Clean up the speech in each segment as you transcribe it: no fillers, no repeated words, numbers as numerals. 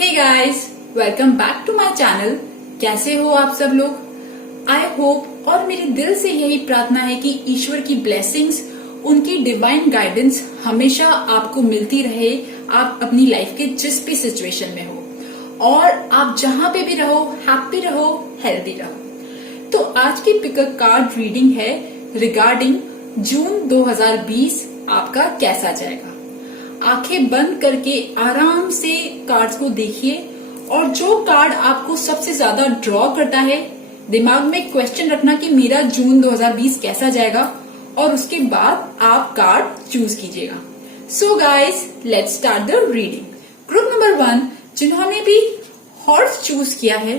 Hey guys, welcome back to my channel. कैसे हो आप सब लोग? आई होप और मेरे दिल से यही प्रार्थना है कि ईश्वर की ब्लेसिंग्स, उनकी डिवाइन गाइडेंस हमेशा आपको मिलती रहे। आप अपनी लाइफ के जिस भी सिचुएशन में हो और आप जहां पे भी रहो, हैप्पी रहो, हेल्दी रहो। तो आज की पिकअप कार्ड रीडिंग है रिगार्डिंग जून 2020 आपका कैसा जाएगा। आंखें बंद करके आराम से कार्ड्स को देखिए और जो कार्ड आपको सबसे ज्यादा ड्रॉ करता है, दिमाग में क्वेश्चन रखना कि मेरा जून 2020 कैसा जाएगा और उसके बाद आप कार्ड चूज कीजिएगा। So guys, let's start the reading. Group number 1 जिन्होंने भी हॉर्स चूज किया है,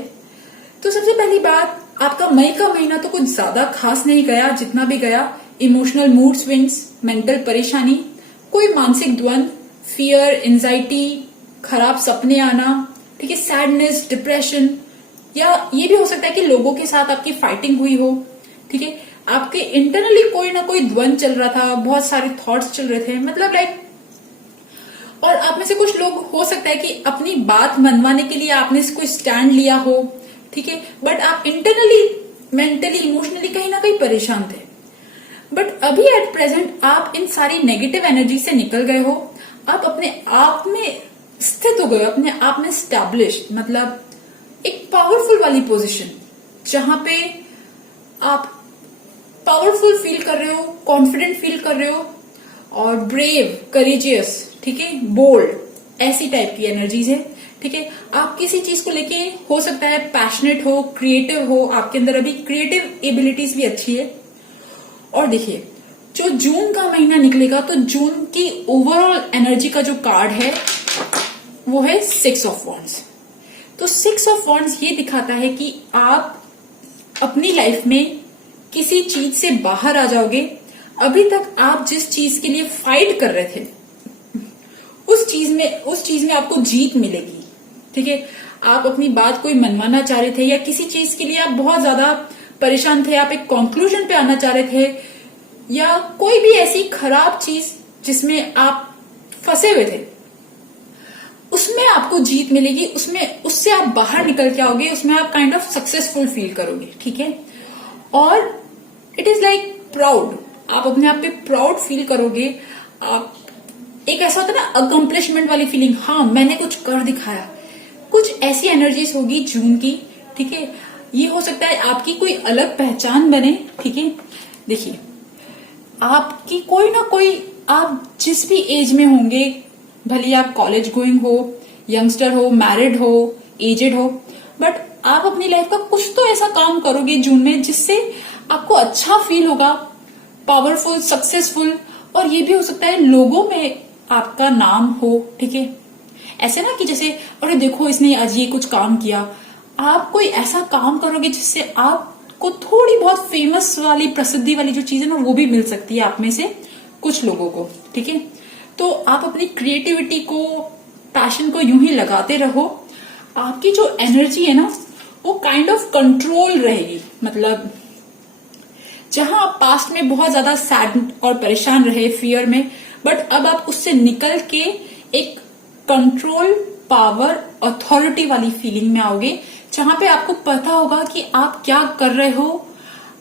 तो सबसे पहली बात, आपका मई का महीना तो कुछ ज्यादा खास नहीं गया। जितना भी गया, इमोशनल मूड स्विंग्स, मेंटल परेशानी, कोई मानसिक द्वंद, फियर, एंजाइटी, खराब सपने आना, ठीक है, सैडनेस, डिप्रेशन, या ये भी हो सकता है कि लोगों के साथ आपकी फाइटिंग हुई हो, ठीक है, आपके इंटरनली कोई ना कोई द्वंद चल रहा था, बहुत सारे थॉट्स चल रहे थे, मतलब लाइक, और आप में से कुछ लोग हो सकता है कि अपनी बात मनवाने के लिए आपने कोई स्टैंड लिया हो, ठीक है, बट आप इंटरनली, मेंटली, इमोशनली कहीं ना कहीं परेशान थे। बट अभी एट प्रेजेंट आप इन सारी नेगेटिव एनर्जी से निकल गए हो। आप अपने आप में स्थित हो गए, अपने आप में स्टैब्लिश, मतलब एक पावरफुल वाली पोजीशन जहां पे आप पावरफुल फील कर रहे हो, कॉन्फिडेंट फील कर रहे हो और ब्रेव, करेजियस, ठीक है, बोल्ड, ऐसी टाइप की एनर्जीज है, ठीक है। आप किसी चीज को लेके हो सकता है पैशनेट हो, क्रिएटिव हो, आपके अंदर अभी क्रिएटिव एबिलिटीज भी अच्छी है। और देखिए, जो जून का महीना निकलेगा तो जून की ओवरऑल एनर्जी का जो कार्ड है वो है 6 ऑफ वॉन्ड्स। तो 6 ऑफ वॉन्ड्स ये दिखाता है कि आप अपनी लाइफ में किसी चीज से बाहर आ जाओगे। अभी तक आप जिस चीज के लिए फाइट कर रहे थे उस चीज में आपको जीत मिलेगी, ठीक है। आप अपनी बात कोई मनवाना चाह रहे थे या किसी चीज के लिए आप बहुत ज्यादा परेशान थे, आप एक कंक्लूजन पे आना चाह रहे थे, या कोई भी ऐसी खराब चीज जिसमें आप फंसे हुए थे, उसमें आपको जीत मिलेगी, उससे आप बाहर निकल के आओगे, उसमें आप काइंड ऑफ सक्सेसफुल फील करोगे, ठीक है। और इट इज लाइक प्राउड, आप अपने आप पे प्राउड फील करोगे। आप एक ऐसा होता है ना, अकम्प्लिशमेंट वाली फीलिंग, हाँ मैंने कुछ कर दिखाया, कुछ ऐसी एनर्जीज होगी जून की, ठीक है। ये हो सकता है आपकी कोई अलग पहचान बने, ठीक है। देखिए, आपकी कोई ना कोई, आप जिस भी एज में होंगे, भले आप कॉलेज गोइंग हो, यंगस्टर हो, मैरिड हो, एजेड हो, बट आप अपनी लाइफ का कुछ तो ऐसा काम करोगे जून में जिससे आपको अच्छा फील होगा, पावरफुल, सक्सेसफुल, और ये भी हो सकता है लोगों में आपका नाम हो, ठीक है। ऐसे ना कि जैसे, अरे देखो इसने आज ये कुछ काम किया, आप कोई ऐसा काम करोगे जिससे आपको थोड़ी बहुत फेमस वाली, प्रसिद्धि वाली जो चीज है ना, वो भी मिल सकती है आप में से कुछ लोगों को, ठीक है। तो आप अपनी क्रिएटिविटी को, पैशन को यूं ही लगाते रहो। आपकी जो एनर्जी है ना, वो काइंड ऑफ कंट्रोल रहेगी। मतलब जहां आप पास्ट में बहुत ज्यादा सैड और परेशान रहे, फियर में, बट अब आप उससे निकल के एक कंट्रोल, पावर, अथॉरिटी वाली फीलिंग में आओगे, जहां पे आपको पता होगा कि आप क्या कर रहे हो,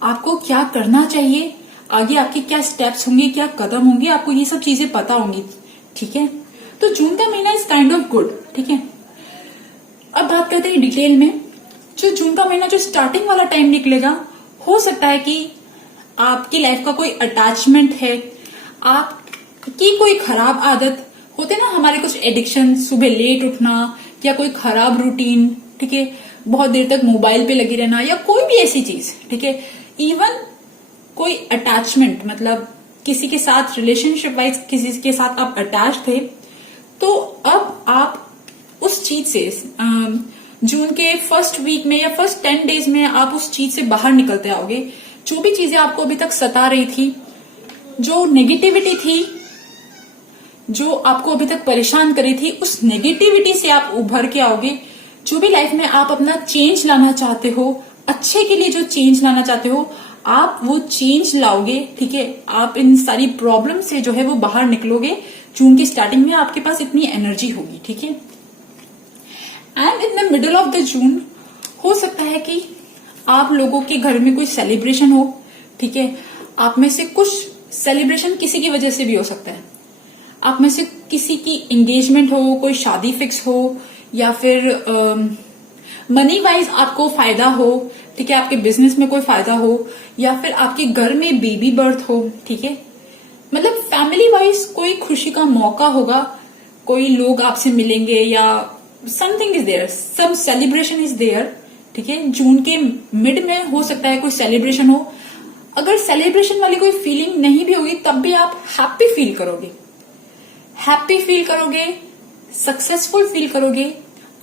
आपको क्या करना चाहिए, आगे आपके क्या स्टेप्स होंगे, क्या कदम होंगे, आपको ये सब चीजें पता होंगी, ठीक है। तो जून का महीना इज काइंड ऑफ गुड, ठीक है। अब बात करते हैं डिटेल में। जो जून का महीना, जो स्टार्टिंग वाला टाइम निकलेगा, हो सकता है कि आपकी लाइफ का कोई अटैचमेंट है, आपकी कोई खराब आदत होते ना, हमारे कुछ एडिक्शन, सुबह लेट उठना या कोई खराब रूटीन, ठीक है, बहुत देर तक मोबाइल पे लगी रहना, या कोई भी ऐसी चीज, ठीक है, इवन कोई अटैचमेंट, मतलब किसी के साथ रिलेशनशिप वाइज किसी के साथ आप अटैच थे, तो अब आप उस चीज से जून के फर्स्ट वीक में या फर्स्ट 10 डेज में आप उस चीज से बाहर निकलते आओगे। जो भी चीजें आपको अभी तक सता रही थी, जो नेगेटिविटी थी, जो आपको अभी तक परेशान कर रही थी, उस नेगेटिविटी से आप उभर के आओगे। जो भी लाइफ में आप अपना चेंज लाना चाहते हो, अच्छे के लिए जो चेंज लाना चाहते हो, आप वो चेंज लाओगे, ठीक है। आप इन सारी प्रॉब्लम से जो है वो बाहर निकलोगे। जून की स्टार्टिंग में आपके पास इतनी एनर्जी होगी, ठीक है। And in the middle of the June हो सकता है कि आप लोगों के घर में कोई सेलिब्रेशन हो, ठीक है। आप में से कुछ सेलिब्रेशन किसी की वजह से भी हो सकता है। आप में से किसी की एंगेजमेंट हो, कोई शादी फिक्स हो, या फिर मनी वाइज आपको फायदा हो, ठीक है, आपके बिजनेस में कोई फायदा हो, या फिर आपके घर में बेबी बर्थ हो, ठीक है। मतलब फैमिली वाइज कोई खुशी का मौका होगा, कोई लोग आपसे मिलेंगे या something is there, some celebration is there, ठीक है। जून के मिड में हो सकता है कोई सेलिब्रेशन हो। अगर सेलिब्रेशन वाली कोई फीलिंग नहीं भी होगी तब भी आप हैप्पी फील करोगे, सक्सेसफुल फील करोगे।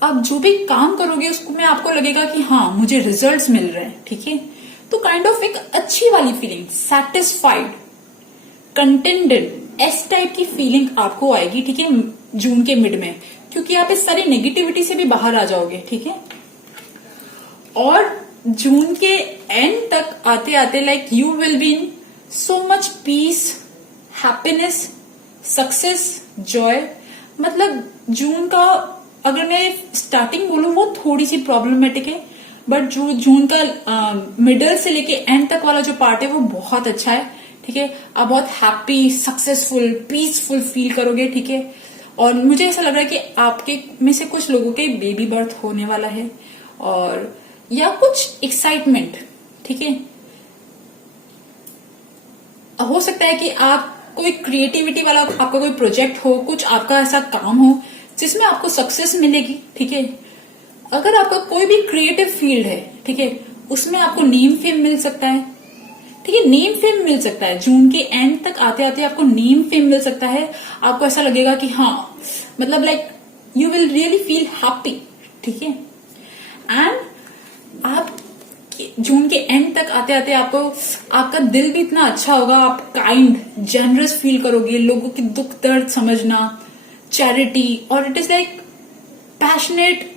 आप जो भी काम करोगे उसको में आपको लगेगा कि हाँ मुझे रिजल्ट्स मिल रहे हैं, ठीक है। तो काइंड ऑफ एक अच्छी वाली फीलिंग, सेटिस्फाइड, कंटेंटेड, इस टाइप की फीलिंग आपको आएगी, ठीक है, जून के मिड में, क्योंकि आप इस सारी नेगेटिविटी से भी बाहर आ जाओगे, ठीक है। और जून के एंड तक आते आते like you will be in so much peace, happiness, success, joy. मतलब जून का अगर मैं स्टार्टिंग बोलूं वो थोड़ी सी प्रॉब्लमेटिक है, बट जो जून का मिडल से लेके एंड तक वाला जो पार्ट है वो बहुत अच्छा है, ठीक है। आप बहुत हैप्पी, सक्सेसफुल, पीसफुल फील करोगे, ठीक है। और मुझे ऐसा लग रहा है कि आपके में से कुछ लोगों के बेबी बर्थ होने वाला है, और या कुछ एक्साइटमेंट, ठीक है। हो सकता है कि आप कोई क्रिएटिविटी वाला आपका कोई प्रोजेक्ट हो, कुछ आपका ऐसा काम हो जिसमें आपको सक्सेस मिलेगी, ठीक है। अगर आपका कोई भी क्रिएटिव फील्ड है, ठीक है, उसमें आपको नेम फेम मिल सकता है, ठीक है। नेम फेम मिल सकता है जून के एंड तक आते आते आपको नेम फेम मिल सकता है। आपको ऐसा लगेगा कि हाँ मतलब like you will really feel happy, ठीक है। एंड आप जून के एंड तक आते आते आपको आपका दिल भी इतना अच्छा होगा, आप काइंड, जेनरस फील करोगे, लोगों की दुख दर्द समझना, चैरिटी, और इट इज लाइक पैशनेट,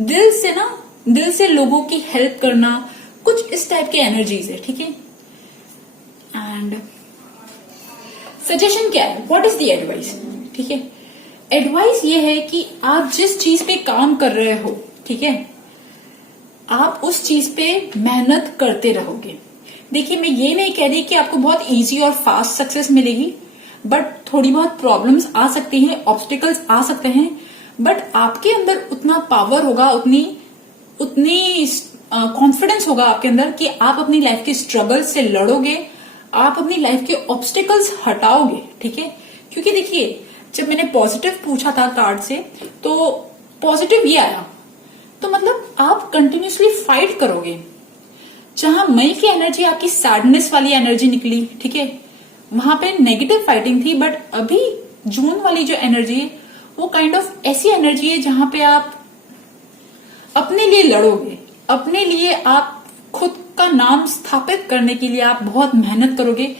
दिल से लोगों की हेल्प करना, कुछ इस टाइप की एनर्जीज है, ठीक है। एंड सजेशन क्या है, व्हाट इज द एडवाइस, ठीक है। एडवाइस ये है कि आप जिस चीज पे काम कर रहे हो, ठीक है, आप उस चीज पे मेहनत करते रहोगे। देखिए मैं ये नहीं कह रही कि आपको बहुत इजी और फास्ट सक्सेस मिलेगी, बट थोड़ी बहुत प्रॉब्लम्स आ सकती हैं, ऑब्स्टिकल्स आ सकते हैं, बट आपके अंदर उतना पावर होगा, उतनी कॉन्फिडेंस होगा आपके अंदर कि आप अपनी लाइफ के स्ट्रगल से लड़ोगे, आप अपनी लाइफ के ऑब्स्टिकल्स हटाओगे, ठीक है। क्योंकि देखिए जब मैंने पॉजिटिव पूछा था कार्ड से तो पॉजिटिव ये आया, तो मतलब आप कंटिन्यूसली फाइट करोगे। जहां मई की एनर्जी आपकी सैडनेस वाली एनर्जी निकली, ठीक है, वहां पे नेगेटिव फाइटिंग थी, बट अभी जून वाली जो एनर्जी है वो काइंड ऑफ ऐसी एनर्जी है जहां पे आप अपने लिए लड़ोगे, अपने लिए आप खुद का नाम स्थापित करने के लिए आप बहुत मेहनत करोगे।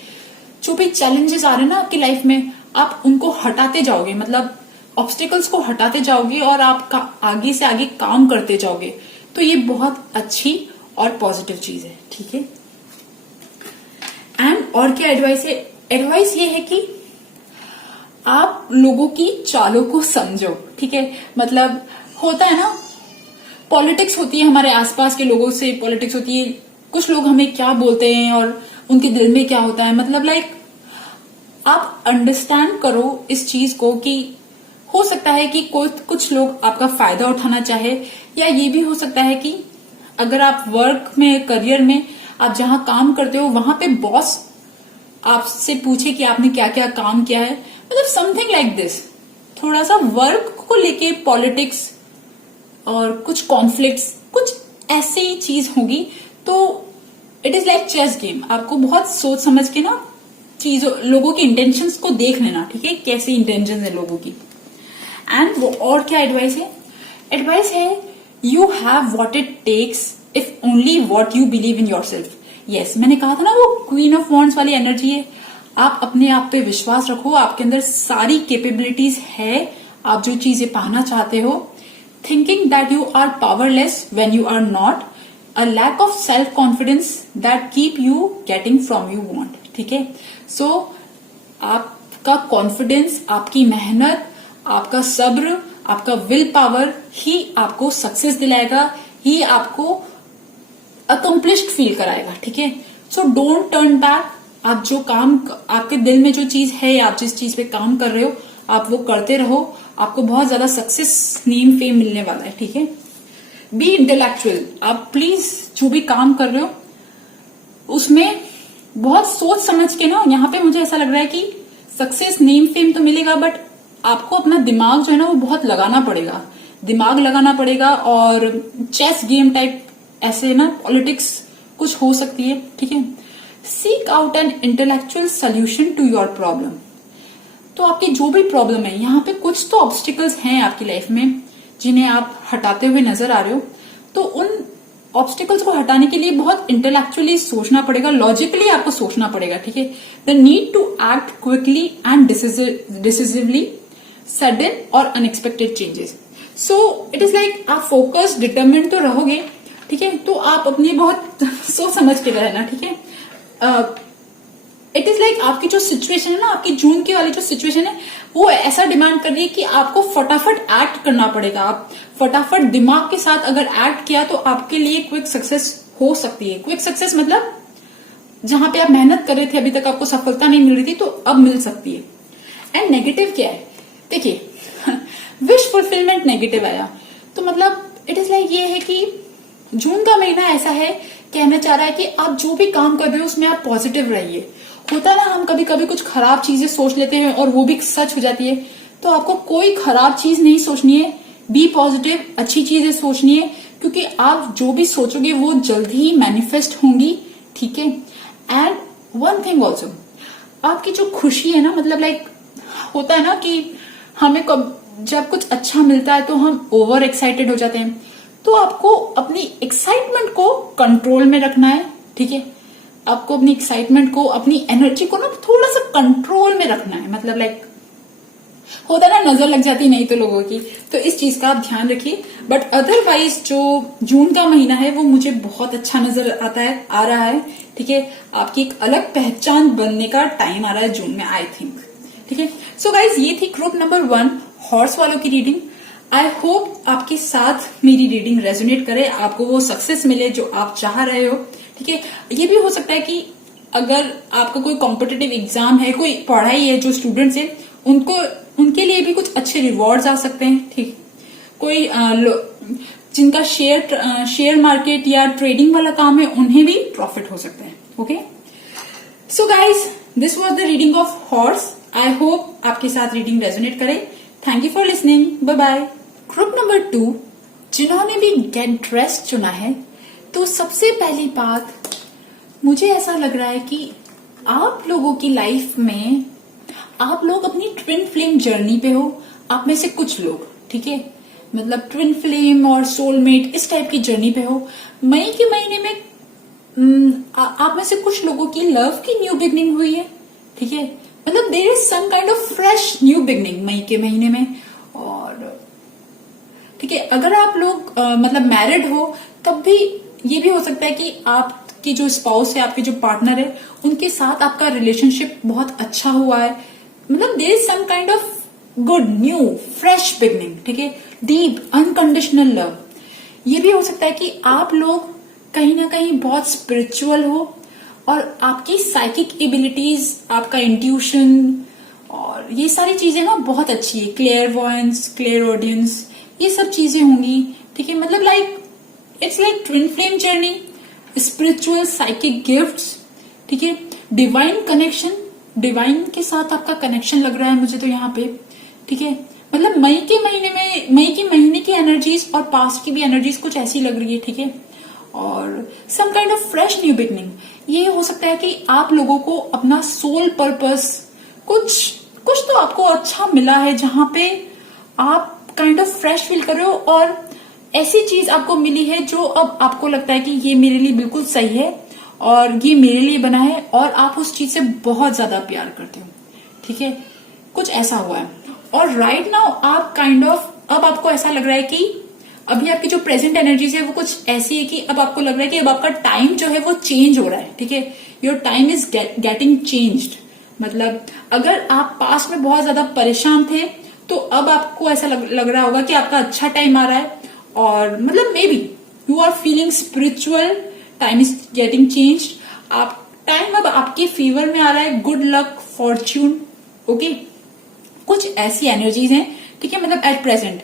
जो भी चैलेंजेस आ रहे हैं ना आपकी लाइफ में, आप उनको हटाते जाओगे, मतलब ऑब्स्टिकल्स को हटाते जाओगे और आप आगे से आगे काम करते जाओगे। तो ये बहुत अच्छी और पॉजिटिव चीज है, ठीक है। एंड और क्या एडवाइस है, एडवाइस ये है कि आप लोगों की चालों को समझो, ठीक है। मतलब होता है ना, पॉलिटिक्स होती है, हमारे आसपास के लोगों से पॉलिटिक्स होती है, कुछ लोग हमें क्या बोलते हैं और उनके दिल में क्या होता है। मतलब लाइक आप अंडरस्टैंड करो इस चीज को कि हो सकता है कि कुछ लोग आपका फायदा उठाना चाहे, या ये भी हो सकता है कि अगर आप वर्क में, करियर में, आप जहां काम करते हो वहां पे बॉस आपसे पूछे कि आपने क्या क्या काम किया है, मतलब समथिंग लाइक दिस। थोड़ा सा वर्क को लेके पॉलिटिक्स और कुछ कॉन्फ्लिक्ट्स, कुछ ऐसी चीज होगी। तो it is like chess game, आपको बहुत सोच समझ के ना चीजों, लोगों के इंटेंशंस को देख लेना, ठीक है, कैसी इंटेंशंस है लोगों की। एंड वो और क्या एडवाइस है, एडवाइस है you have what it takes if only what you believe in yourself. Yes, मैंने कहा था ना वो क्वीन ऑफ वॉन्ड्स वाली एनर्जी है। आप अपने आप पे विश्वास रखो, आपके अंदर सारी कैपेबिलिटीज है, आप जो चीजें पाना चाहते हो। Thinking that you are powerless when you are not, a lack of self confidence that keep you getting from you want, ठीक है। सो आपका कॉन्फिडेंस, आपकी मेहनत, आपका सब्र, आपका विल पावर ही आपको सक्सेस दिलाएगा, ही आपको अकम्प्लिश्ड फील कराएगा। ठीक है, सो डोंट टर्न बैक। आप जो काम, आपके दिल में जो चीज है, आप जिस चीज पे काम कर रहे हो, आप वो करते रहो। आपको बहुत ज्यादा सक्सेस, नेम, फेम मिलने वाला है। ठीक है, बी इंटेलेक्चुअल। आप प्लीज जो भी काम कर रहे हो उसमें बहुत सोच समझ के ना, यहाँ पे मुझे ऐसा लग रहा है कि सक्सेस, नेम, फेम तो मिलेगा, बट आपको अपना दिमाग जो है ना वो बहुत लगाना पड़ेगा, दिमाग लगाना पड़ेगा। और चेस गेम टाइप ऐसे ना पॉलिटिक्स कुछ हो सकती है। ठीक है, seek out an intellectual solution to your problem. तो आपकी जो भी प्रॉब्लम है, यहाँ पे कुछ तो ऑब्स्टिकल्स हैं आपकी लाइफ में जिन्हें आप हटाते हुए नजर आ रहे हो। तो उन ऑब्स्टिकल्स को हटाने के लिए बहुत इंटेलेक्चुअली सोचना पड़ेगा, लॉजिकली आपको सोचना पड़ेगा। ठीक है, the need to act quickly and decisively, sudden और unexpected changes. So it is like आप फोकस, डिटरमिन्ड तो रहोगे। ठीक है, तो आप अपनी बहुत सोच समझ के रहना। ठीक है, इट इज लाइक आपकी जो सिचुएशन है ना, आपकी जून की वाली जो सिचुएशन है वो ऐसा डिमांड कर रही है कि आपको फटाफट एक्ट करना पड़ेगा। आप फटाफट दिमाग के साथ अगर एक्ट किया तो आपके लिए क्विक सक्सेस हो सकती है। क्विक सक्सेस मतलब जहां पे आप मेहनत कर रहे थे, अभी तक आपको सफलता नहीं मिल रही थी, तो अब मिल सकती है। एंड नेगेटिव क्या है, देखिए विश फुलफिलमेंट नेगेटिव आया, तो मतलब इट इज लाइक ये है कि जून का महीना ऐसा है, कहना चाह रहा है कि आप जो भी काम कर रहे हो उसमें आप पॉजिटिव रहिए। होता है ना, हम कभी कभी कुछ खराब चीजें सोच लेते हैं और वो भी सच हो जाती है। तो आपको कोई खराब चीज नहीं सोचनी है, बी पॉजिटिव, अच्छी चीजें सोचनी है, क्योंकि आप जो भी सोचोगे वो जल्दी ही मैनिफेस्ट होंगी। ठीक है, एंड वन थिंग ऑल्सो, आपकी जो खुशी है ना, मतलब लाइक होता है ना कि हमें जब कुछ अच्छा मिलता है तो हम ओवर एक्साइटेड हो जाते हैं। तो आपको अपनी एक्साइटमेंट को कंट्रोल में रखना है। ठीक है, आपको अपनी एक्साइटमेंट को, अपनी एनर्जी को ना थोड़ा सा कंट्रोल में रखना है। मतलब लाइक होता है ना, नजर लग जाती नहीं तो लोगों की, तो इस चीज का आप ध्यान रखिए। बट अदरवाइज जो जून का महीना है वो मुझे बहुत अच्छा नजर आ रहा है। ठीक है, आपकी एक अलग पहचान बनने का टाइम आ रहा है जून में, आई थिंक। ठीक है, सो गाइज ये थी ग्रुप नंबर 1 हॉर्स वालों की रीडिंग। आई होप आपके साथ मेरी रीडिंग रेजोनेट करे, आपको वो सक्सेस मिले जो आप चाह रहे हो। ठीक है, ये भी हो सकता है कि अगर आपका कोई कॉम्पिटिटिव एग्जाम है, कोई पढ़ाई है, जो स्टूडेंट्स है उनके लिए भी कुछ अच्छे रिवॉर्ड्स आ सकते हैं। ठीक, कोई जिनका शेयर मार्केट या ट्रेडिंग वाला काम है उन्हें भी प्रॉफिट हो सकता है। Okay, so guys this was the reading of horse. I hope आपके साथ रीडिंग रेजोनेट करे। Thank you for listening, bye bye. Group number 2 जिन्होंने भी गेट ड्रेस्ड चुना है, तो सबसे पहली बात मुझे ऐसा लग रहा है कि आप लोगों की लाइफ में आप लोग अपनी ट्विन फ्लेम जर्नी पे हो। आप में से कुछ लोग, ठीक है, मतलब ट्विन फ्लेम और सोलमेट इस टाइप की जर्नी पे हो। मई के महीने में आप में से कुछ लोगों की लव की न्यू बिगनिंग हुई है। ठीक है, मतलब there is some kind of fresh new beginning मई के महीने में। और ठीक है, अगर आप लोग मतलब मैरिड हो तब भी ये भी हो सकता है कि आपकी जो स्पाउस है, आपके जो पार्टनर है, उनके साथ आपका रिलेशनशिप बहुत अच्छा हुआ है। मतलब there is some kind of good new fresh beginning. ठीक है, डीप अनकंडीशनल लव। ये भी हो सकता है कि आप लोग कहीं ना कहीं बहुत स्पिरिचुअल हो और आपकी साइकिक एबिलिटीज, आपका इंट्यूशन और ये सारी चीजें ना बहुत अच्छी है। क्लेयरवॉयंस, क्लियर ऑडियंस, ये सब चीजें होंगी। ठीक है, मतलब like it's like twin flame journey, spiritual psychic gifts. ठीक है, डिवाइन कनेक्शन, डिवाइन के साथ आपका कनेक्शन लग रहा है मुझे तो यहाँ पे। ठीक है, मतलब मई के महीने की एनर्जीज और पास्ट की भी एनर्जीज कुछ ऐसी लग रही है। ठीक है, और some kind of fresh new beginning. ये हो सकता है कि आप लोगों को अपना सोल पर्पस कुछ तो आपको अच्छा मिला है, जहां पे आप काइंड ऑफ फ्रेश फील कर रहे हो और ऐसी चीज आपको मिली है जो अब आपको लगता है कि ये मेरे लिए बिल्कुल सही है और ये मेरे लिए बना है और आप उस चीज से बहुत ज्यादा प्यार करते हो। ठीक है, कुछ ऐसा हुआ है। और राइट नाउ आप काइंड ऑफ, अब आपको ऐसा लग रहा है कि अभी आपकी जो प्रेजेंट एनर्जीज है वो कुछ ऐसी है कि अब आपको लग रहा है कि अब आपका टाइम जो है वो चेंज हो रहा है। ठीक है, your time is getting changed. मतलब अगर आप पास्ट में बहुत ज्यादा परेशान थे तो अब आपको ऐसा लग रहा होगा कि आपका अच्छा टाइम आ रहा है, और मतलब may be you are feeling spiritual, time is getting changed, आप टाइम अब आपके फेवर में आ रहा है, गुड लक, फॉर्च्यून, ओके। कुछ ऐसी एनर्जीज हैं, ठीक है। मतलब एट प्रेजेंट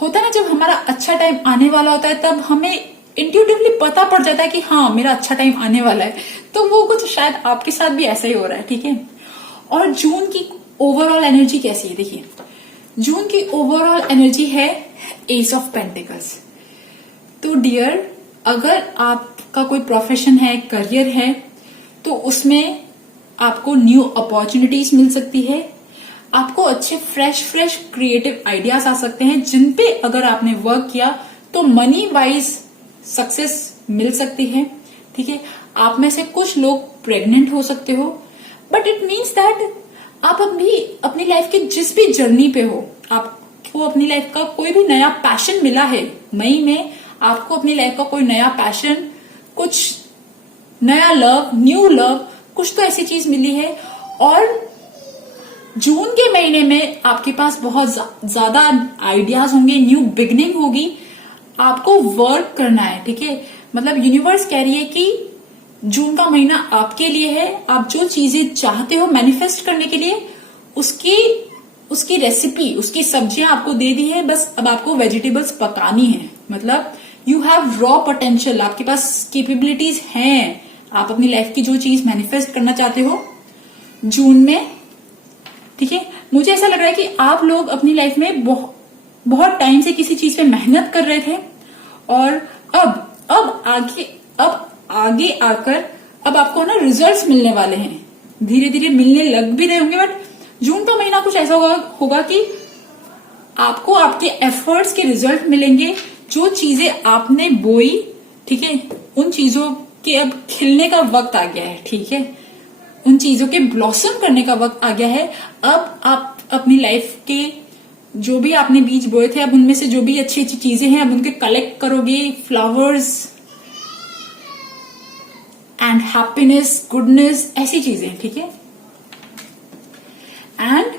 होता है ना, जब हमारा अच्छा टाइम आने वाला होता है तब हमें इंट्यूटिवली पता पड़ जाता है कि हाँ मेरा अच्छा टाइम आने वाला है। तो वो कुछ शायद आपके साथ भी ऐसा ही हो रहा है, ठीक है। और जून की ओवरऑल एनर्जी कैसी है, देखिए जून की ओवरऑल एनर्जी है एस ऑफ पेंटिकल्स। तो डियर, अगर आपका कोई प्रोफेशन है, करियर है, तो उसमें आपको न्यू अपॉर्चुनिटीज मिल सकती है, आपको अच्छे फ्रेश क्रिएटिव आइडियाज आ सकते हैं, जिन पे अगर आपने वर्क किया तो मनी वाइज सक्सेस मिल सकती है, ठीक है। आप में से कुछ लोग प्रेग्नेंट हो सकते हो, बट इट मीन्स दैट आप अपनी लाइफ के जिस भी जर्नी पे हो, आपको अपनी लाइफ का कोई भी नया पैशन मिला है, मई में आपको अपनी लाइफ का कोई नया पैशन, कुछ नया लव, न्यू लव, कुछ तो ऐसी चीज मिली है। और जून के महीने में आपके पास बहुत ज्यादा आइडियाज होंगे, न्यू बिगनिंग होगी, आपको वर्क करना है, ठीक है। मतलब यूनिवर्स कह रही है कि जून का महीना आपके लिए है, आप जो चीजें चाहते हो मैनिफेस्ट करने के लिए, उसकी रेसिपी, उसकी सब्जियां आपको दे दी है, बस अब आपको वेजिटेबल्स पकानी है। मतलब यू हैव रॉ पोटेंशियल, आपके पास कैपेबिलिटीज हैं, आप अपनी लाइफ की जो चीज मैनिफेस्ट करना चाहते हो जून में, ठीक है। मुझे ऐसा लग रहा है कि आप लोग अपनी लाइफ में बहुत टाइम से किसी चीज पे मेहनत कर रहे थे, और अब आगे आकर अब आपको ना रिजल्ट्स मिलने वाले हैं, धीरे धीरे मिलने लग भी रहे होंगे। बट जून का महीना कुछ ऐसा होगा कि आपको आपके एफर्ट्स के रिजल्ट मिलेंगे, जो चीजें आपने बोई, ठीक है, उन चीजों के अब खिलने का वक्त आ गया है, ठीक है, उन चीजों के ब्लॉसम करने का वक्त आ गया है। अब आप अपनी लाइफ के जो भी आपने बीज बोए थे, अब उनमें से जो भी अच्छी अच्छी चीजें हैं, अब उनके कलेक्ट करोगे, फ्लावर्स एंड हैप्पीनेस, गुडनेस, ऐसी चीजें, ठीक है। And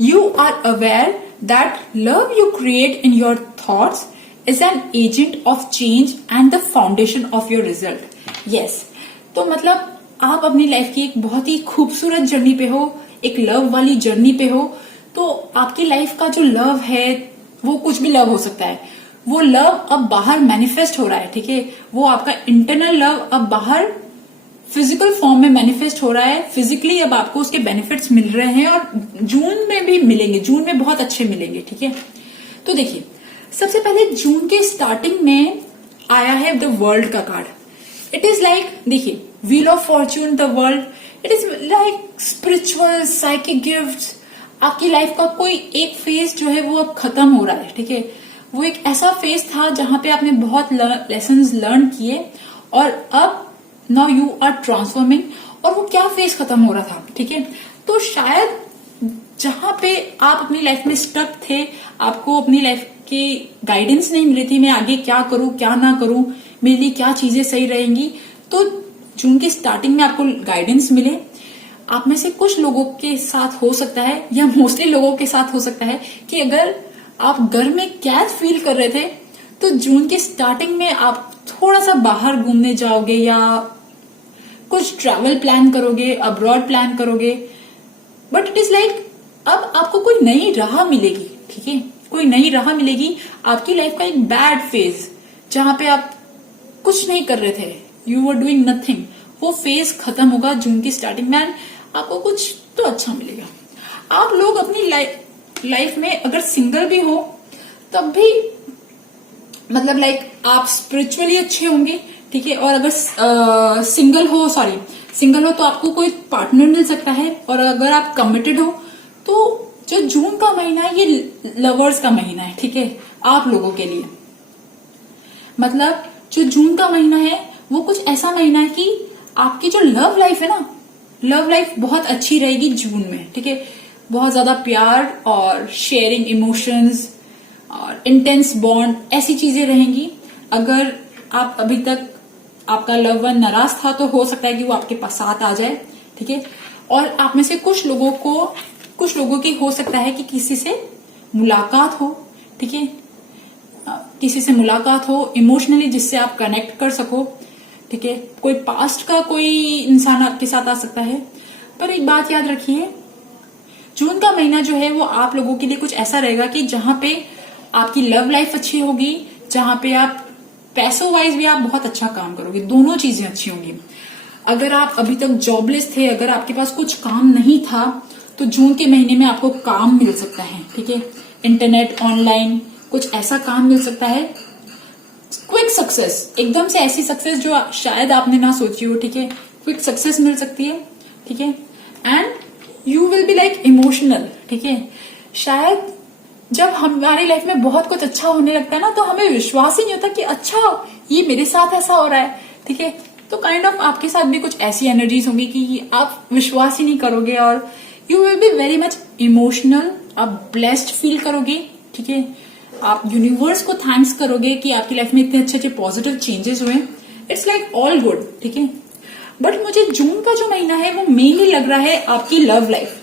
you are aware that love you create in your thoughts is an agent of change and the foundation of your result. Yes, तो मतलब आप अपनी लाइफ की एक बहुत ही खूबसूरत जर्नी पे हो, एक लव वाली जर्नी पे हो। तो आपकी लाइफ का जो लव है, वो कुछ भी लव हो सकता है, वो लव अब बाहर मैनिफेस्ट हो रहा है, ठीक है। वो आपका इंटरनल लव अब बाहर फिजिकल फॉर्म में मैनिफेस्ट हो रहा है, फिजिकली अब आपको उसके बेनिफिट्स मिल रहे हैं, और जून में भी मिलेंगे, जून में बहुत अच्छे मिलेंगे, ठीक है। तो देखिए, सबसे पहले जून के स्टार्टिंग में आया है द वर्ल्ड का कार्ड। इट इज लाइक, देखिए, wheel of Fortune, the world, it is like spiritual, psychic gifts. आपकी लाइफ का कोई एक फेज जो है वो अब खत्म हो रहा है, ठीक है। वो एक ऐसा फेज था जहां पे आपने बहुत लेसन्स लर्न किए, और अब नाउ यू आर ट्रांसफॉर्मिंग। और वो क्या फेज खत्म हो रहा था, ठीक है। तो शायद जहां पे आप अपनी लाइफ में स्टक थे, आपको अपनी लाइफ की गाइडेंस नहीं मिली थी, मैं आगे क्या करूं, क्या ना करूं, मेरे लिए क्या चीजें सही रहेंगी, तो जून की स्टार्टिंग में आपको गाइडेंस मिले। आप में से कुछ लोगों के साथ हो सकता है, या मोस्टली लोगों के साथ हो सकता है, कि अगर आप घर में कैद फील कर रहे थे, तो जून की स्टार्टिंग में आप थोड़ा सा बाहर घूमने जाओगे, या कुछ ट्रैवल प्लान करोगे, अब्रॉड प्लान करोगे। बट इट इज लाइक अब आपको कोई नई राह मिलेगी, ठीक है, कोई नई राह मिलेगी। आपकी लाइफ का एक बैड फेज जहां पे आप कुछ नहीं कर रहे थे, यू वर डूइंग नथिंग, वो फेज खत्म होगा जून की स्टार्टिंग में, आपको कुछ तो अच्छा मिलेगा। आप लोग अपनी लाइफ में अगर सिंगल भी हो तब भी मतलब लाइक आप स्पिरिचुअली अच्छे होंगे, ठीक है। और अगर सिंगल हो तो आपको कोई पार्टनर मिल सकता है। और अगर आप कमिटेड हो तो जो जून का महीना है ये लवर्स का महीना है, ठीक है, आप लोगों के लिए। मतलब जो जून का महीना है वो कुछ ऐसा महीना है कि आपकी जो लव लाइफ है ना, लव लाइफ बहुत अच्छी रहेगी जून में, ठीक है। बहुत ज्यादा प्यार और शेयरिंग इमोशंस और इंटेंस बॉन्ड, ऐसी चीजें रहेंगी। अगर आप अभी तक आपका लव वन नाराज था तो हो सकता है कि वो आपके पास साथ आ जाए, ठीक है। और आप में से कुछ लोगों की हो सकता है कि किसी से मुलाकात हो, ठीक है, किसी से मुलाकात हो इमोशनली जिससे आप कनेक्ट कर सको, ठीक है, कोई पास्ट का कोई इंसान आपके साथ आ सकता है। पर एक बात याद रखिए, जून का महीना जो है वो आप लोगों के लिए कुछ ऐसा रहेगा कि जहां पे आपकी लव लाइफ अच्छी होगी, जहां पे आप पैसों वाइज भी आप बहुत अच्छा काम करोगे, दोनों चीजें अच्छी होंगी। अगर आप अभी तक जॉबलेस थे, अगर आपके पास कुछ काम नहीं था, तो जून के महीने में आपको काम मिल सकता है, ठीक है, इंटरनेट, ऑनलाइन कुछ ऐसा काम मिल सकता है। क्विक सक्सेस, एकदम से ऐसी सक्सेस जो शायद आपने ना सोची हो, ठीक है, क्विक सक्सेस मिल सकती है, ठीक है, and you will be like emotional, ठीक है। शायद जब हमारी लाइफ में बहुत कुछ अच्छा होने लगता है ना, तो हमें विश्वास ही नहीं होता कि अच्छा ये मेरे साथ ऐसा हो रहा है, ठीक है। तो काइंड ऑफ आपके साथ भी कुछ ऐसी एनर्जीज होंगी कि आप विश्वास ही नहीं करोगे और you will be very much emotional, आप ब्लेस्ड फील करोगे, ठीक है। आप यूनिवर्स को थैंक्स करोगे कि आपकी लाइफ में इतने अच्छे अच्छे पॉजिटिव चेंजेस हुए। इट्स लाइक ऑल गुड, ठीक है। बट मुझे जून का जो महीना है वो मेनली लग रहा है आपकी लव लाइफ।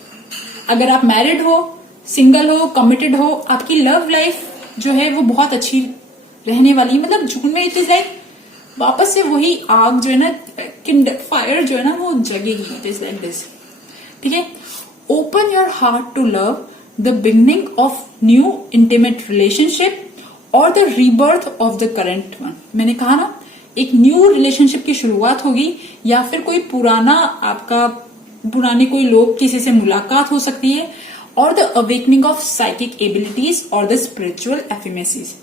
अगर आप मैरिड हो, सिंगल हो, कमिटेड हो, आपकी लव लाइफ जो है वो बहुत अच्छी रहने वाली है। मतलब जून में इट इज लाइक वापस से वही आग जो है ना, फायर जो है ना वो जगेगी। इट इज लाइक दिस, ठीक है। Open your heart to love, the beginning of new intimate relationship और the rebirth of the current one. मैंने कहा ना, एक न्यू रिलेशनशिप की शुरुआत होगी, या फिर कोई पुराने कोई लोग किसी से मुलाकात हो सकती है, और the awakening of psychic abilities और the spiritual epiphanies.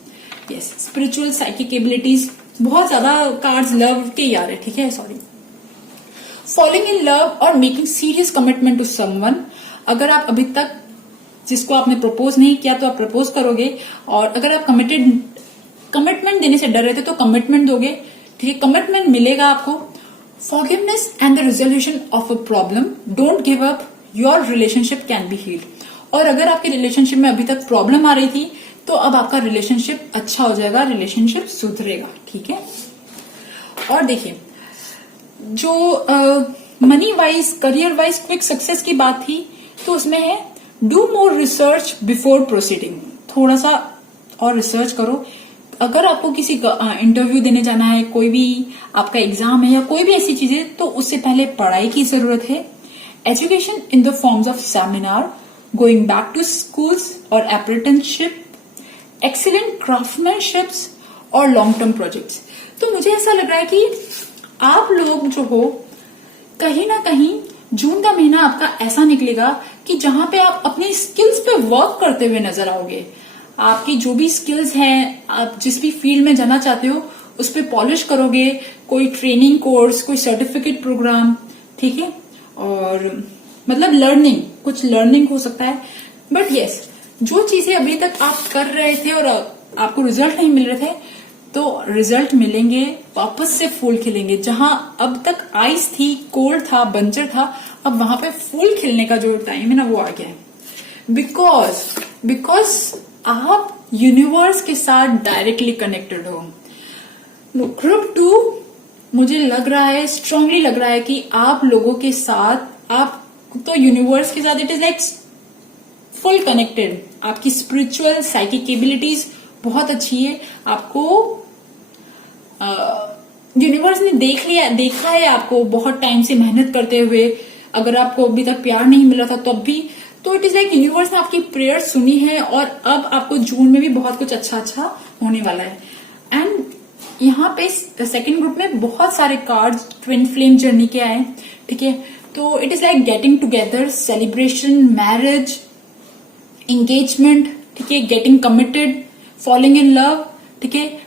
Yes, spiritual psychic abilities, बहुत ज्यादा कार्ड्स लव के यार है, ठीक है, सॉरी। फॉलिंग इन लव और making serious commitment to someone. अगर आप अभी तक जिसको आपने प्रपोज नहीं किया तो आप प्रपोज करोगे, और अगर आप कमिटमेंट देने से डर रहे थे तो कमिटमेंट दोगे, ठीक है, कमिटमेंट मिलेगा आपको। Forgiveness and the resolution of a problem, don't give up, your relationship can be healed. और अगर आपके रिलेशनशिप में अभी तक प्रॉब्लम आ रही थी तो अब आपका रिलेशनशिप अच्छा हो जाएगा, रिलेशनशिप सुधरेगा, ठीक है। और देखिए, जो money wise, career wise quick success की बात थी, तो उसमें है do more research before proceeding. थोड़ा सा और रिसर्च करो। अगर आपको किसी इंटरव्यू देने जाना है, कोई भी आपका एग्जाम है या कोई भी ऐसी चीजें, तो उससे पहले पढ़ाई की जरूरत है। Education in the forms of seminar, going back to schools और अप्रेंटिसशिप, एक्सीलेंट क्राफ्टमैनशिप्स और लॉन्ग टर्म प्रोजेक्ट्स। तो मुझे ऐसा लग रहा है कि आप लोग जो हो, कहीं ना कहीं जून का महीना आपका ऐसा निकलेगा कि जहां पे आप अपनी स्किल्स पे वर्क करते हुए नजर आओगे। आपकी जो भी स्किल्स हैं, आप जिस भी फील्ड में जाना चाहते हो उस पे पॉलिश करोगे, कोई ट्रेनिंग कोर्स, कोई सर्टिफिकेट प्रोग्राम, ठीक है, और मतलब लर्निंग, कुछ लर्निंग हो सकता है। बट यस, जो चीजें अभी तक आप कर रहे थे और आपको रिजल्ट नहीं मिल रहे थे, तो रिजल्ट मिलेंगे, वापस से फूल खिलेंगे। जहां अब तक आइस थी, कोल्ड था, बंजर था, अब वहां पे फूल खिलने का जो टाइम है ना वो आ गया है। बिकॉज आप यूनिवर्स के साथ डायरेक्टली कनेक्टेड हो। ग्रुप 2 मुझे लग रहा है, स्ट्रांगली लग रहा है कि आप लोगों के साथ, आप तो यूनिवर्स के साथ it is like full connected. आपकी स्पिरिचुअल साइकिक एबिलिटीज बहुत अच्छी है। आपको यूनिवर्स ने देखा है आपको बहुत टाइम से मेहनत करते हुए। अगर आपको अभी तक प्यार नहीं मिला था तब भी, तो इट इज लाइक यूनिवर्स ने आपकी प्रेयर सुनी है, और अब आपको जून में भी बहुत कुछ अच्छा होने वाला है। एंड यहाँ पे सेकंड ग्रुप में बहुत सारे कार्ड्स ट्विन फ्लेम जर्नी के आए, ठीक है। तो it is like getting together, celebration, marriage, engagement, ठीक है, getting committed, falling in love, ठीक है।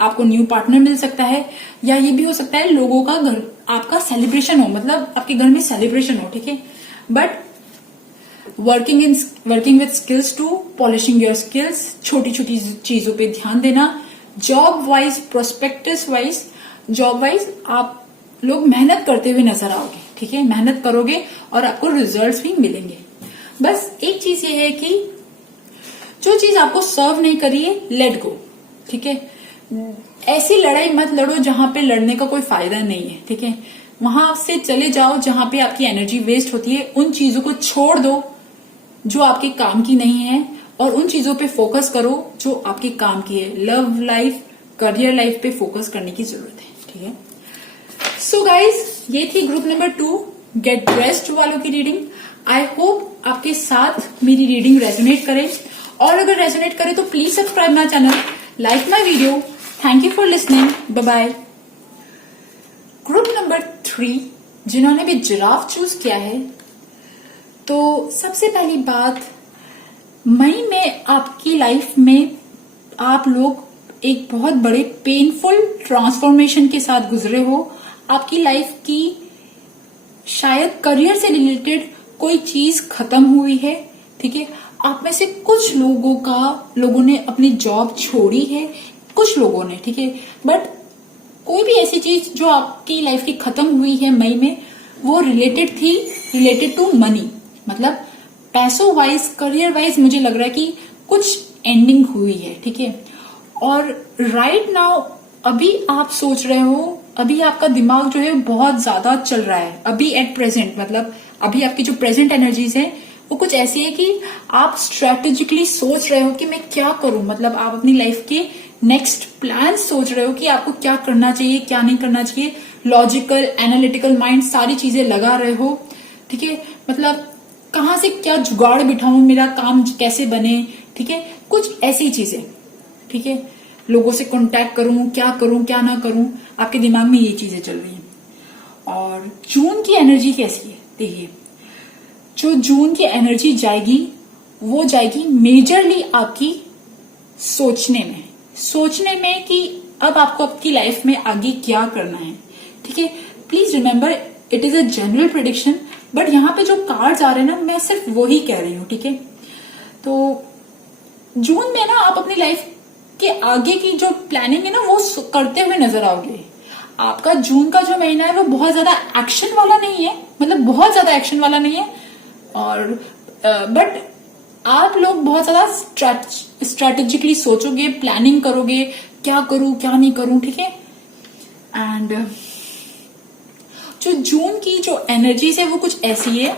आपको न्यू पार्टनर मिल सकता है, या ये भी हो सकता है लोगों का घर, आपका सेलिब्रेशन हो, मतलब आपके घर में सेलिब्रेशन हो, ठीक है। But working with skills to polishing your skills, छोटी छोटी चीजों पे ध्यान देना। Job wise, prospectus wise, job wise आप लोग मेहनत करते हुए नजर आओगे, ठीक है, मेहनत करोगे और आपको रिजल्ट्स भी मिलेंगे। बस एक चीज ये है कि जो चीज आपको सर्व नहीं करी है, लेट गो, ठीक है। ऐसी लड़ाई मत लड़ो जहां पे लड़ने का कोई फायदा नहीं है, ठीक है। वहां से चले जाओ जहां पे आपकी एनर्जी वेस्ट होती है, उन चीजों को छोड़ दो जो आपके काम की नहीं है और उन चीजों पे फोकस करो जो आपके काम की है। लव लाइफ, करियर लाइफ पे फोकस करने की जरूरत है, ठीक है। सो गाइज, ये थी ग्रुप नंबर 2 गेट ड्रेस्ड वालों की रीडिंग। आई होप आपके साथ मेरी रीडिंग रेजोनेट करे, और अगर रेजोनेट करे तो please subscribe my channel, like my video. Thank you for listening, bye bye. Group number 3 जिन्होंने भी जिराफ चूज किया है, तो सबसे पहली बात, मई में आपकी लाइफ में आप लोग एक बहुत बड़े पेनफुल ट्रांसफॉर्मेशन के साथ गुजरे हो। आपकी लाइफ की शायद करियर से रिलेटेड कोई चीज खत्म हुई है, ठीक है। आप में से कुछ लोगों ने अपनी जॉब छोड़ी है, कुछ लोगों ने, ठीक है। बट कोई भी ऐसी चीज जो आपकी लाइफ की खत्म हुई है मई में, वो रिलेटेड टू मनी, मतलब पैसों वाइज, करियर वाइज मुझे लग रहा है कि कुछ एंडिंग हुई है, ठीक है। और राइट नाउ अभी आप सोच रहे हो, अभी आपका दिमाग जो है बहुत ज्यादा चल रहा है अभी एट प्रेजेंट, मतलब अभी आपकी जो प्रेजेंट एनर्जीज है वो कुछ ऐसी है कि आप स्ट्रेटेजिकली सोच रहे हो कि मैं क्या करूं, मतलब आप अपनी लाइफ के नेक्स्ट प्लान सोच रहे हो कि आपको क्या करना चाहिए, क्या नहीं करना चाहिए। लॉजिकल, एनालिटिकल माइंड, सारी चीजें लगा रहे हो, ठीक है। मतलब कहां से क्या जुगाड़ बिठाऊं, मेरा काम कैसे बने, ठीक है। कुछ ऐसी चीजें, ठीक है। लोगों से कांटेक्ट करूं, क्या ना करूं, आपके दिमाग में ये चीजें चल रही हैं। और जून की एनर्जी कैसी है, देखिए, जो जून की एनर्जी जाएगी वो जाएगी मेजरली आपकी सोचने में कि अब आपको आपकी लाइफ में आगे क्या करना है, ठीक है। Please remember it is a general prediction, but यहाँ पे जो कार्ड्स आ रहे हैं ना, मैं सिर्फ वही कह रही हूँ, ठीक है। तो जून में ना आप अपनी लाइफ के आगे की जो प्लानिंग है ना वो करते हुए नजर आओगे। आपका जून का जो महीना है वो बहुत ज्यादा एक्शन वाला नहीं है, मतलब बहुत ज्यादा एक्शन वाला नहीं है, और बट आप लोग बहुत ज्यादा स्ट्रेटेजिकली सोचोगे, प्लानिंग करोगे, क्या करूं क्या नहीं करूं, ठीक है। एंड जो जून की जो एनर्जीज है वो कुछ ऐसी है,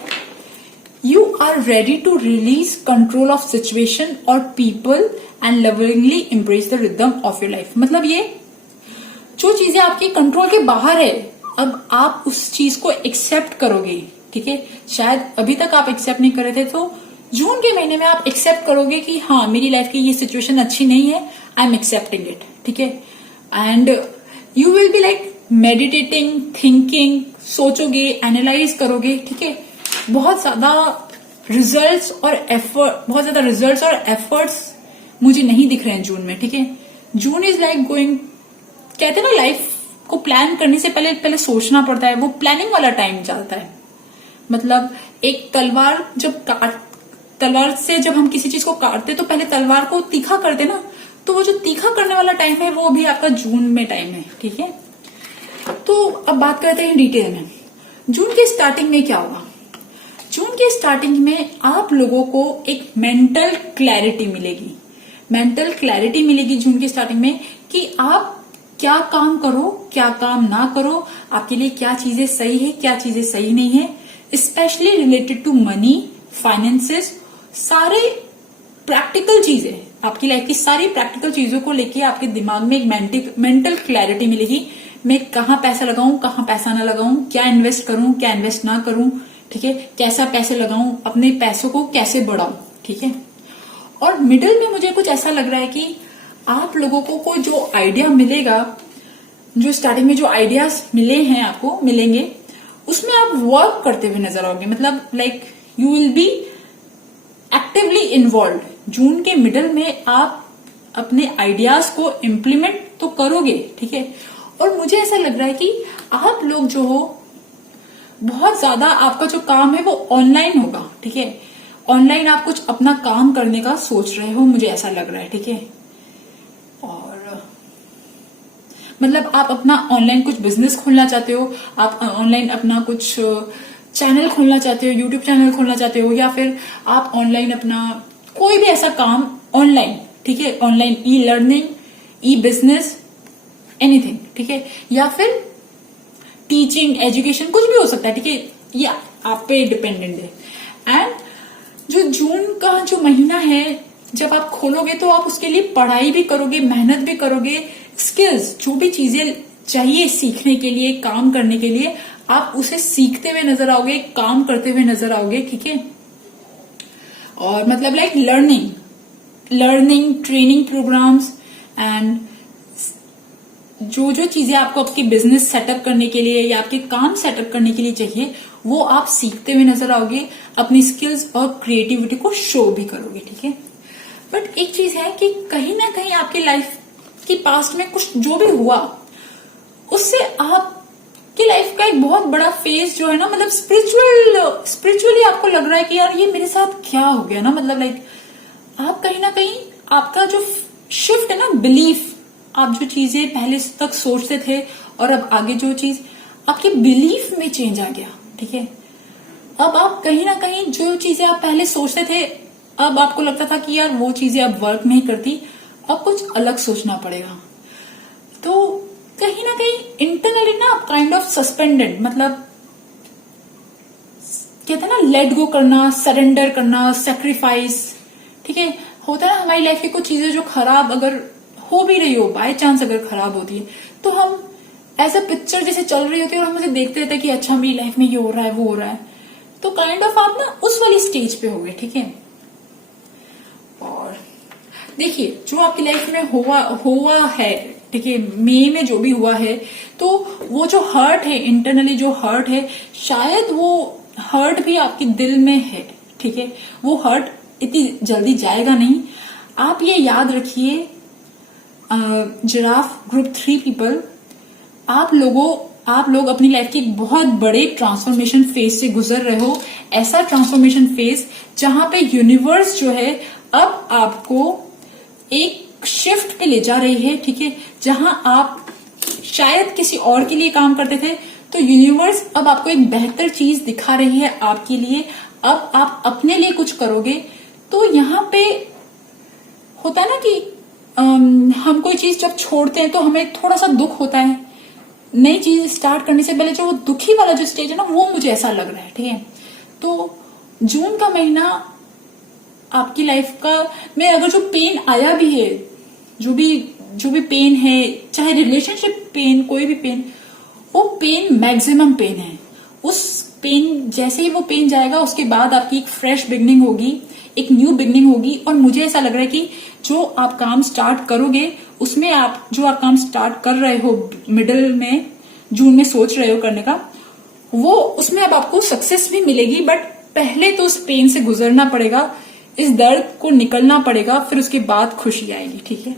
you are ready to release control of situation और people and lovingly embrace the rhythm of your life. मतलब ये जो चीजें आपके कंट्रोल के बाहर है, अब आप उस चीज को एक्सेप्ट करोगे, ठीक है। शायद अभी तक आप एक्सेप्ट नहीं कर रहे थे, तो जून के महीने में आप एक्सेप्ट करोगे कि हाँ, मेरी लाइफ की ये सिचुएशन अच्छी नहीं है, आई एम एक्सेप्टिंग इट, ठीक है। And you will be like meditating, thinking, सोचोगे, एनालाइज करोगे, ठीक है। बहुत ज्यादा रिजल्ट्स और एफर्ट्स मुझे नहीं दिख रहे हैं जून में, ठीक है। जून इज लाइक गोइंग, कहते हैं ना, लाइफ को प्लान करने से पहले सोचना पड़ता है, वो प्लानिंग वाला टाइम चलता है। मतलब एक तलवार से जब हम किसी चीज को काटते तो पहले तलवार को तीखा करते ना, तो वो जो तीखा करने वाला टाइम है वो अभी आपका जून में टाइम है, ठीक है। तो अब बात करते हैं डिटेल में, जून के स्टार्टिंग में क्या होगा। जून के स्टार्टिंग में आप लोगों को एक मेंटल क्लैरिटी मिलेगी जून की स्टार्टिंग में, कि आप क्या काम करो, क्या काम ना करो, आपके लिए क्या चीजें सही है, क्या चीजें सही नहीं है, specially related to money, finances, सारे प्रैक्टिकल चीजें, आपकी लाइफ की सारी प्रैक्टिकल चीजों को लेके आपके दिमाग में एक मेंटल क्लैरिटी मिलेगी। मैं कहाँ पैसा लगाऊं, कहाँ पैसा ना लगाऊं, क्या इन्वेस्ट करूं, क्या इन्वेस्ट ना करूं, ठीक है, कैसा पैसे लगाऊं, अपने पैसों को कैसे बढ़ाऊं, ठीक है। और मिडिल में मुझे कुछ ऐसा लग रहा है कि आप लोगों को कोई जो आइडिया मिलेगा, जो स्टार्टिंग में जो आइडियाज मिलेंगे, उसमें आप वर्क करते हुए नजर आओगे। मतलब like you will be actively involve. जून के मिडिल में आप अपने आइडियाज को इम्प्लीमेंट तो करोगे, ठीक है। और मुझे ऐसा लग रहा है कि आप लोग जो हो, बहुत ज्यादा आपका जो काम है वो ऑनलाइन होगा, ठीक है। ऑनलाइन आप कुछ अपना काम करने का सोच रहे हो, मुझे ऐसा लग रहा है, ठीक है। और मतलब आप अपना ऑनलाइन कुछ बिजनेस खोलना चाहते हो, आप ऑनलाइन अपना कुछ चैनल खोलना चाहते हो, यूट्यूब चैनल खोलना चाहते हो, या फिर आप ऑनलाइन अपना कोई भी ऐसा काम ऑनलाइन, ठीक है, ऑनलाइन ई लर्निंग, ई बिजनेस, एनीथिंग, ठीक है, या फिर टीचिंग, एजुकेशन, कुछ भी हो सकता है, ठीक है, ये आप पे डिपेंडेंट है। एंड जो जून का जो महीना है, जब आप खोलोगे तो आप उसके लिए पढ़ाई भी करोगे, मेहनत भी करोगे, स्किल्स जो भी चीजें चाहिए सीखने के लिए, काम करने के लिए, आप उसे सीखते हुए नजर आओगे, काम करते हुए नजर आओगे, ठीक है। और मतलब like learning training programs and जो जो चीजें आपको आपके बिजनेस सेटअप करने के लिए या आपके काम सेटअप करने के लिए चाहिए, वो आप सीखते हुए नजर आओगे, अपनी स्किल्स और क्रिएटिविटी को शो भी करोगे, ठीक है। बट एक चीज है कि कहीं ना कहीं आपकी लाइफ की पास्ट में कुछ जो भी हुआ, उससे आपकी लाइफ का एक बहुत बड़ा फेज जो है ना, मतलब स्पिरिचुअली आपको लग रहा है कि यार ये मेरे साथ क्या हो गया ना, मतलब लाइक आप कहीं ना कहीं आपका जो शिफ्ट है ना, बिलीफ, आप जो चीजें पहले तक सोचते थे और अब आगे जो चीज आपके बिलीफ में चेंज आ गया, ठीक है। अब आप कहीं ना कहीं जो चीजें आप पहले सोचते थे, अब आपको लगता था कि यार वो चीजें अब वर्क नहीं करती, अब कुछ अलग सोचना पड़ेगा। तो कहीं ना कहीं इंटरनली ना आप काइंड ऑफ सस्पेंडेड, मतलब कहते हैं ना लेट गो करना, सरेंडर करना, सेक्रीफाइस, ठीक है। होता है ना हमारी लाइफ की कुछ चीजें जो खराब अगर हो भी रही हो, बाय चांस अगर खराब होती है, तो हम एज अ पिक्चर जैसे चल रही होती है और हम उसे देखते रहते हैं कि अच्छा मेरी लाइफ में ये हो रहा है, वो हो रहा है। तो काइंड ऑफ आप ना उस वाली स्टेज पे हो गए, ठीक है। और देखिए जो आपकी लाइफ में हुआ है, ठीक है, मई में जो भी हुआ है, तो वो जो हर्ट है, इंटरनली जो हर्ट है, शायद वो हर्ट भी आपके दिल में है, ठीक है। वो हर्ट इतनी जल्दी जाएगा नहीं। आप ये याद रखिए, जिराफ ग्रुप 3 पीपल, आप लोग अपनी लाइफ की एक बहुत बड़े ट्रांसफॉर्मेशन फेज से गुजर रहे हो। ऐसा ट्रांसफॉर्मेशन फेज जहां पे यूनिवर्स जो है अब आपको एक शिफ्ट पे ले जा रही है, ठीक है। जहां आप शायद किसी और के लिए काम करते थे, तो यूनिवर्स अब आपको एक बेहतर चीज दिखा रही है आपके लिए। अब आप अपने लिए कुछ करोगे। तो यहाँ पे होता है ना कि हम कोई चीज जब छोड़ते हैं तो हमें थोड़ा सा दुख होता है। नई चीज स्टार्ट करने से पहले जो वो दुखी वाला जो स्टेज है ना, वो मुझे ऐसा लग रहा है, ठीक है। तो जून का महीना आपकी लाइफ का में अगर जो पेन आया भी है, जो भी पेन है, चाहे रिलेशनशिप पेन, कोई भी पेन, वो पेन मैक्सिमम पेन है। उस पेन जैसे ही वो पेन जाएगा, उसके बाद आपकी एक फ्रेश बिगनिंग होगी, एक न्यू बिगनिंग होगी। और मुझे ऐसा लग रहा है कि जो आप काम स्टार्ट करोगे, उसमें आप काम स्टार्ट कर रहे हो मिडिल में, जून में सोच रहे हो करने का, वो उसमें अब आपको सक्सेस भी मिलेगी। बट पहले तो उस पेन से गुजरना पड़ेगा, इस दर्द को निकलना पड़ेगा, फिर उसके बाद खुशी आएगी, ठीक है।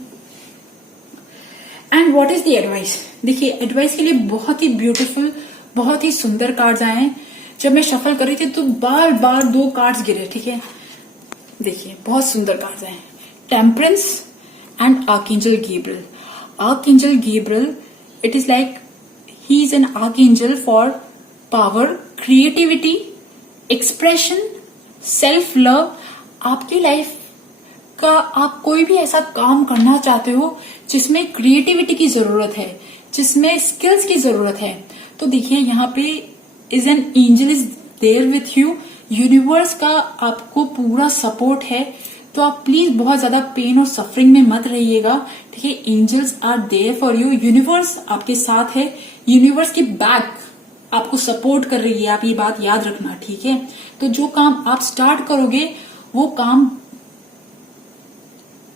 And what is the advice? देखिए एडवाइस के लिए बहुत ही ब्यूटीफुल, बहुत ही सुंदर कार्ड्स आए हैं। जब मैं शफल कर रही थी तो बार बार 2 कार्ड्स गिरे, ठीक है। देखिए बहुत सुंदर कार्ड्स आए, temperance and archangel Gabriel. Archangel Gabriel, it is like he is an archangel for power, creativity, expression, self love. आपकी लाइफ का आप कोई भी ऐसा काम करना चाहते हो जिसमें क्रिएटिविटी की जरूरत है, जिसमें स्किल्स की जरूरत है, तो देखिए यहाँ पे is an angel is there with you. Universe का आपको पूरा सपोर्ट है। तो आप प्लीज बहुत ज्यादा पेन और सफरिंग में मत रहिएगा, ठीक है। Angels are there for you. Universe आपके साथ है, यूनिवर्स की बैक आपको सपोर्ट कर रही है, आप ये बात याद रखना, ठीक है। तो जो काम आप स्टार्ट करोगे, वो काम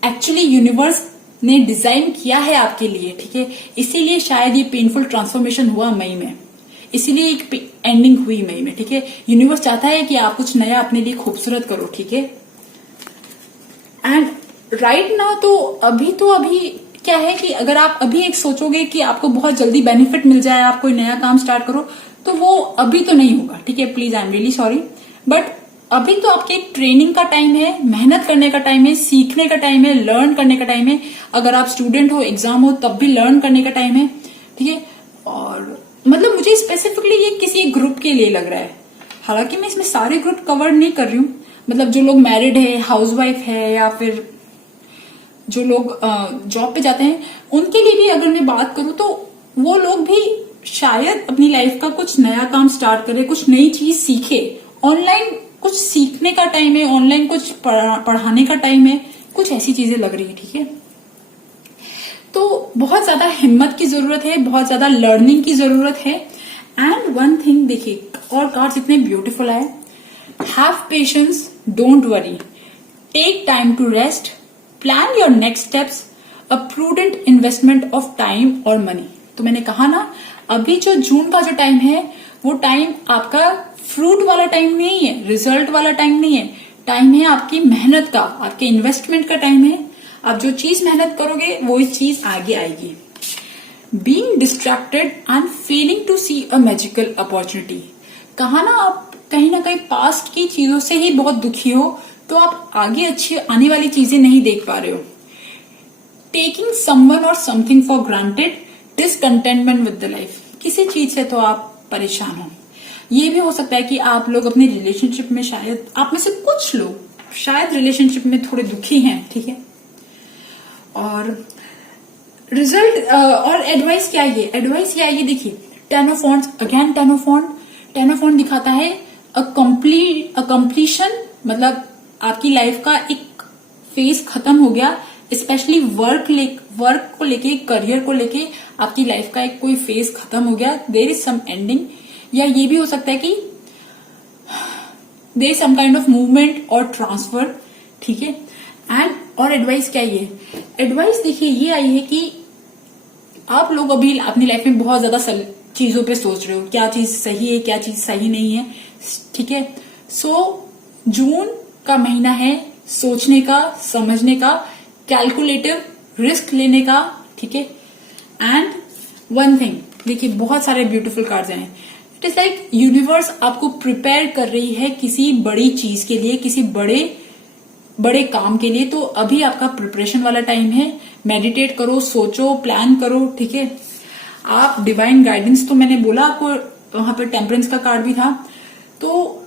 एक्चुअली यूनिवर्स ने डिजाइन किया है आपके लिए, ठीक है। इसीलिए शायद ये पेनफुल ट्रांसफॉर्मेशन हुआ मई में, इसीलिए एक एंडिंग हुई मई में, ठीक है। यूनिवर्स चाहता है कि आप कुछ नया अपने लिए खूबसूरत करो, ठीक है। एंड राइट ना, तो अभी क्या है कि अगर आप अभी एक सोचोगे कि आपको बहुत जल्दी बेनिफिट मिल जाए, आप कोई नया काम स्टार्ट करो, तो वो अभी तो नहीं होगा, ठीक है। Please, I am really sorry, but अभी तो आपके ट्रेनिंग का टाइम है, मेहनत करने का टाइम है, सीखने का टाइम है, लर्न करने का टाइम है। अगर आप स्टूडेंट हो, एग्जाम हो, तब भी लर्न करने का टाइम है, ठीक है। और मतलब मुझे स्पेसिफिकली ये किसी एक ग्रुप के लिए लग रहा है, हालांकि मैं इसमें सारे ग्रुप कवर नहीं कर रही हूँ। मतलब जो लोग मैरिड है, हाउसवाइफ है, या फिर जो लोग जॉब पे जाते हैं, उनके लिए भी अगर मैं बात करूं तो वो लोग भी शायद अपनी लाइफ का कुछ नया काम स्टार्ट करे, कुछ नई चीज सीखे ऑनलाइन कुछ सीखने का टाइम है, ऑनलाइन कुछ पढ़ाने का टाइम है, कुछ ऐसी चीजें लग रही है, ठीक है। तो बहुत ज्यादा हिम्मत की जरूरत है, बहुत ज्यादा लर्निंग की जरूरत है। एंड वन थिंग देखिए, और कार्ड्स इतने ब्यूटीफुल है, have patience, don't worry, take time to rest, plan your next steps, a prudent investment of time और मनी। तो मैंने कहा ना, अभी जो जून का जो टाइम है वो टाइम आपका फ्रूट वाला टाइम नहीं है, रिजल्ट वाला टाइम नहीं है, टाइम है आपकी मेहनत का, आपके इन्वेस्टमेंट का टाइम है। आप जो चीज मेहनत करोगे वो चीज आगे आएगी। Being distracted and failing to see a magical opportunity, कहा ना आप कहीं ना कहीं पास्ट की चीजों से ही बहुत दुखी हो, तो आप आगे अच्छी आने वाली चीजें नहीं देख पा रहे हो। टेकिंग समवन और something for granted, discontentment with the life, किसी चीज से तो आप परेशान हो। ये भी हो सकता है कि आप लोग अपने रिलेशनशिप में, शायद आप में से कुछ लोग शायद रिलेशनशिप में थोड़े दुखी हैं, ठीक है। और रिजल्ट और एडवाइस क्या है, एडवाइस क्या है, देखिए ten of wands, again ten of wand दिखाता है कंप्लीशन, मतलब आपकी लाइफ का एक फेज खत्म हो गया, स्पेशली वर्क को लेके, करियर को लेके आपकी लाइफ का एक कोई फेज खत्म हो गया, देयर इज सम एंडिंग। या ये भी हो सकता है कि there is some kind of movement और ट्रांसफर, ठीक है। एंड और एडवाइस क्या है, एडवाइस देखिए ये आई है कि आप लोग अभी अपनी लाइफ में बहुत ज्यादा चीजों पे सोच रहे हो, क्या चीज सही है, क्या चीज सही नहीं है, ठीक है। सो जून का महीना है सोचने का, समझने का, कैलकुलेटिव रिस्क लेने का, ठीक है। एंड वन थिंग देखिए, बहुत सारे ब्यूटीफुल कार्ड्स हैं, इट इज लाइक यूनिवर्स आपको प्रिपेयर कर रही है किसी बड़ी चीज के लिए, किसी बड़े काम के लिए। तो अभी आपका प्रिपरेशन वाला टाइम है, मेडिटेट करो, सोचो, प्लान करो, ठीक है। आप डिवाइन गाइडेंस, तो मैंने बोला आपको, वहां पर टेम्परेंस का कार्ड भी था, तो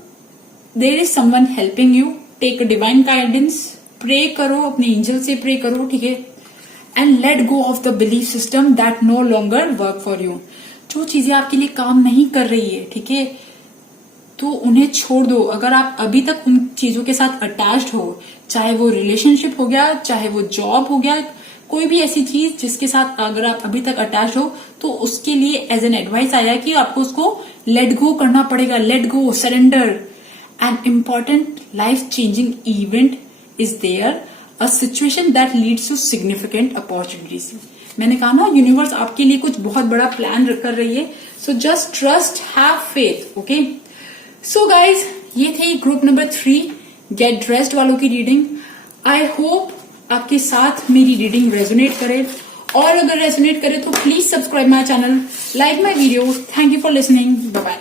there is someone helping you, take divine guidance, pray करो, अपने एंजल से प्रे करो, ठीक है। And let go of the belief system that no longer work for you, जो चीजें आपके लिए काम नहीं कर रही है, ठीक है, तो उन्हें छोड़ दो। अगर आप अभी तक उन चीजों के साथ अटैच्ड हो, चाहे वो रिलेशनशिप हो गया, चाहे वो जॉब हो गया, कोई भी ऐसी चीज जिसके साथ अगर आप अभी तक अटैच हो, तो उसके लिए एज एन एडवाइस आया कि आपको उसको लेट गो करना पड़ेगा, let go, surrender. An important life changing event is there, a situation that leads to significant opportunities. मैंने कहा ना, यूनिवर्स आपके लिए कुछ बहुत बड़ा प्लान कर रही है, so just trust, have faith, okay. So guys, ये थे ग्रुप नंबर 3 गेट ड्रेस्ड वालों की रीडिंग। आई होप आपके साथ मेरी रीडिंग रेजोनेट करे, और अगर रेजोनेट करे तो please subscribe my channel, like my video. Thank you for listening, bye bye.